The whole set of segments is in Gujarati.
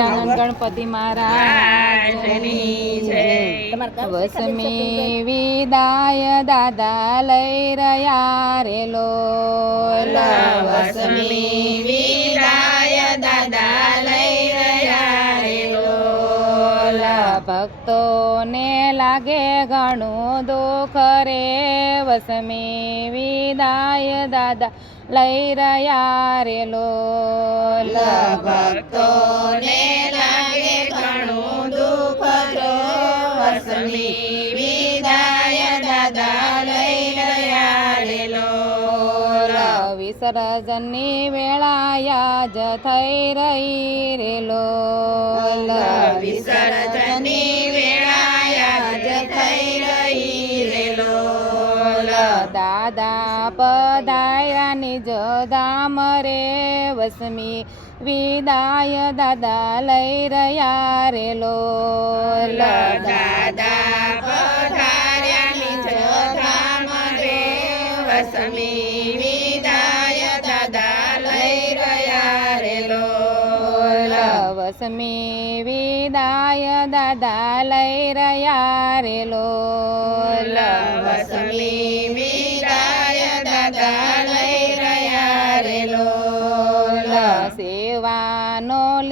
ગજાનન ગણપતિ મહારાજ. વસમી વિદાય દાદા લઈ રહ્યા રે લો. વસમી વિદાય દાદા લઈ રહ્યા રે ભક્તોને લાગે ઘણું દુઃખ રે. વસમી વિદાય દાદા લઈ રહ્યા રે લોલ ભક્તોને લાગે ઘણું દુઃખ જો વસમી વિદાય દાદા લઈ રહ્યા લોલ વિસર્જનની વેળાયા જ થઈ રહી રેલો. વિસર્જનની વેળાયા જ થઈ રહી રેલો. દાદા રે વસમી વિદાય દાદા લઈ રહ્યા રે લો દાદા પધાર્યાની જધામ રે વસમી વિદાય દાદા લઈ રહ્યા રે લો વસમી વિદાય દાદા લઈ રહ્યા રે લોલ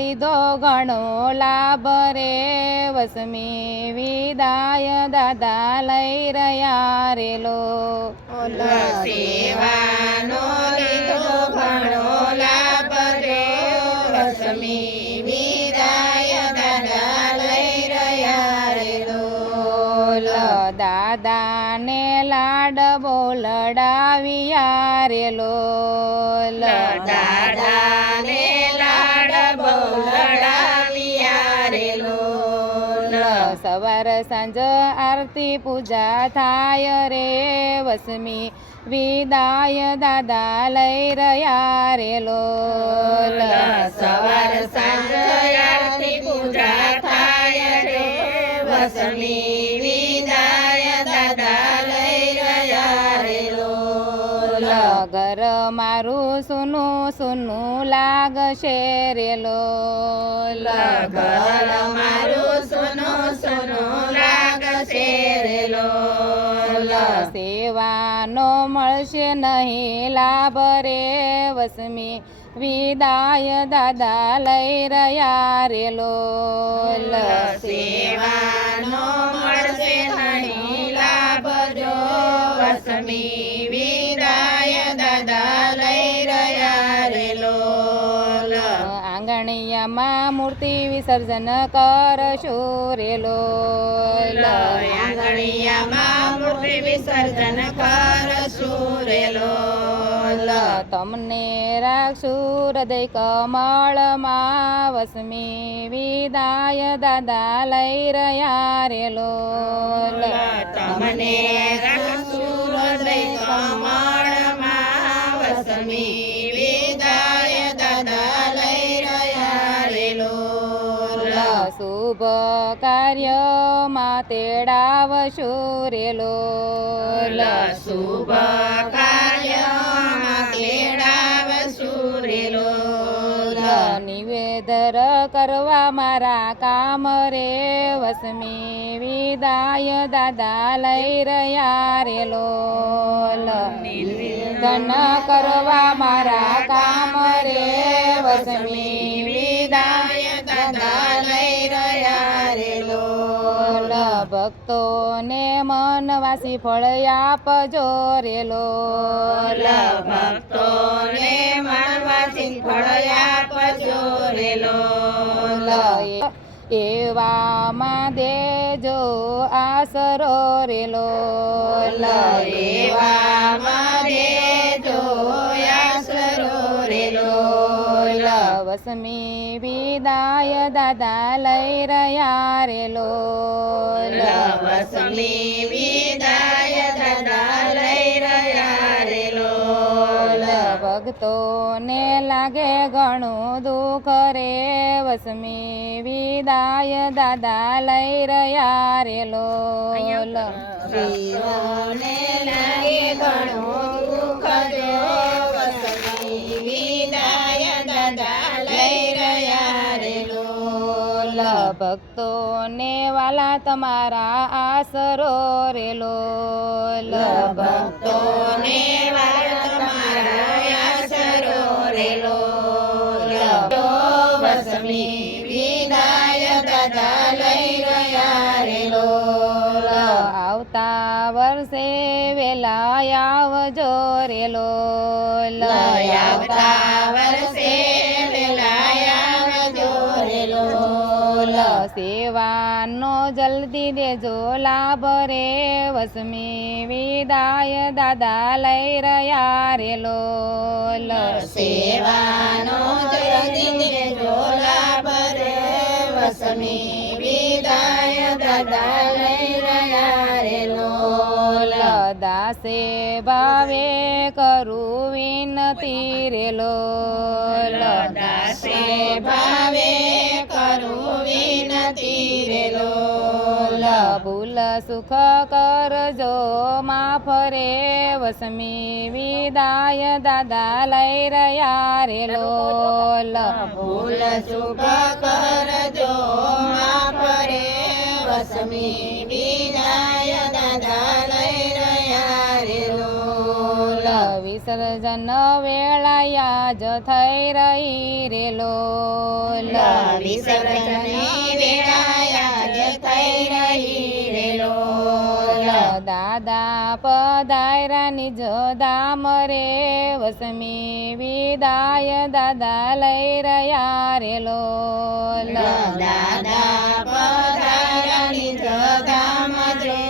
લીધો ઘણો લાભ રે વસમી વિદાય દાદા લઈ રહ્યા રે લો સેવાનો લીધો ઘણો લાભ રે વસમી વિદાય દાદા લઈ રહ્યા રે લોલ દાદાને લાડ બોલડાવ્યા રે લોલ દાદાને સવાર સાંજ આરતી પૂજા થાય રે વસમી વિદાય દાદા લઈ રહ્યા રે લો સવાર સાંજ આરતી પૂજા થાય રે વસમી વિદાય દાદા લઈ રહ્યા રે લો ઘર મારું સુનું સુનું લાગશે રે લો ઘર મારું સેવાનો મળશે નહીં લાભ રે વસમી. વિદાય દાદા લઈ રહ્યા રે લોલ સેવાનો મળશે નહીં લાભ જો વસમી. વિદાય દાદા લઈ રહ્યા રે લોલ. આંગણિયામાં મૂર્તિ વિસર્જન કરશો રે લોલ. વિસર્જન કરશું રે લોલ તમને રાખશું હૃદય કમળમાં વસમી વિદાય દાદા લઈ રહ્યા રેલો તમને શુભ કાર્યમાં તેડાવશું રે શુભ કાર્યમાં તેડાવશું રે નિવેદર કરવા મારા કામ રે વસમી વિદાય દાદા લઈ રહ્યા રેલો. નિવેદન કરવા મારા કામ રે વસમી વિદાય ભક્તોને મનવાસી ફળ આપજો રેલો ભક્તોને મનવાસી ફળ આપજો રેલો એવામાં દેજો આસરો રેલો એવામાં દેજો વસમી વિદાય દાદા લઈ રહ્યા રે લોલ વસમી વિદાય દાદા લઈ રહ્યા રે લોલ ભક્તોને લાગે ઘણું દુઃખ રે વસમી વિદાય દાદા લઈ રહ્યા રે લોલ લાગે ઘણું ભક્તોને વાલા તમારા આસરો રેલો ભક્તોને વાલા તમારા આશરો રે વસમી વિદાય આવતા વર્ષે વેલા આવજો રેલો આવતા વર્ષે સેવાનો જલ્દી દેજો લાભ રે. વસમી વિદાય દાદા લઈ રહ્યા રે લોલ. સેવાનો જલ્દી દેજો લાભ રે. વસમી વિદાય દાદા લઈ રહ્યા રે લોલ. દાસે ભાવે કરું વિનતી રે લોલ. દાસે ભાવે વિનતી રે લોલ ભૂલ સુખ કરજો માફ રે વસમી વિદાય દાદા લઈ રહ્યા રે લોલ ભૂલ સુખ કરજો માફ રે વસમી વિસર્જન વેળાયા જ થઈ રહી રે લોલ વિસર્જન વેળાયા જ થઈ રહી રે લોલ દાદા પધાયરાની જ દામ રે વસમી વિદાય દાદા લઈ રહ્યા રે લોલ દાદા પધારાની દામ રે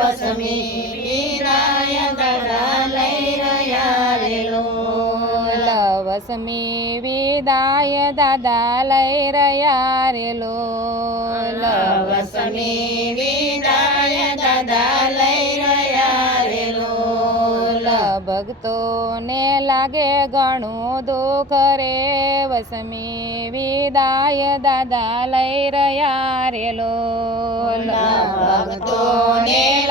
વસમી વિદાય દાદા લઈ વસમી વિદાય દાદા લઈ રહ્યા રે લોલ વસમી વિદાય દાદા લઈ રહ્યા રે લોલ ભક્તોને લાગે ઘણું દુઃખ રે વસમી વિદાય દાદા લઈ રહ્યા રે લોલ ભક્તોને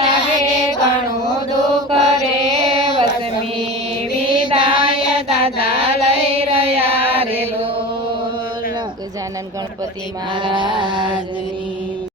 ગણપતિ મહારાજ મહારાજની.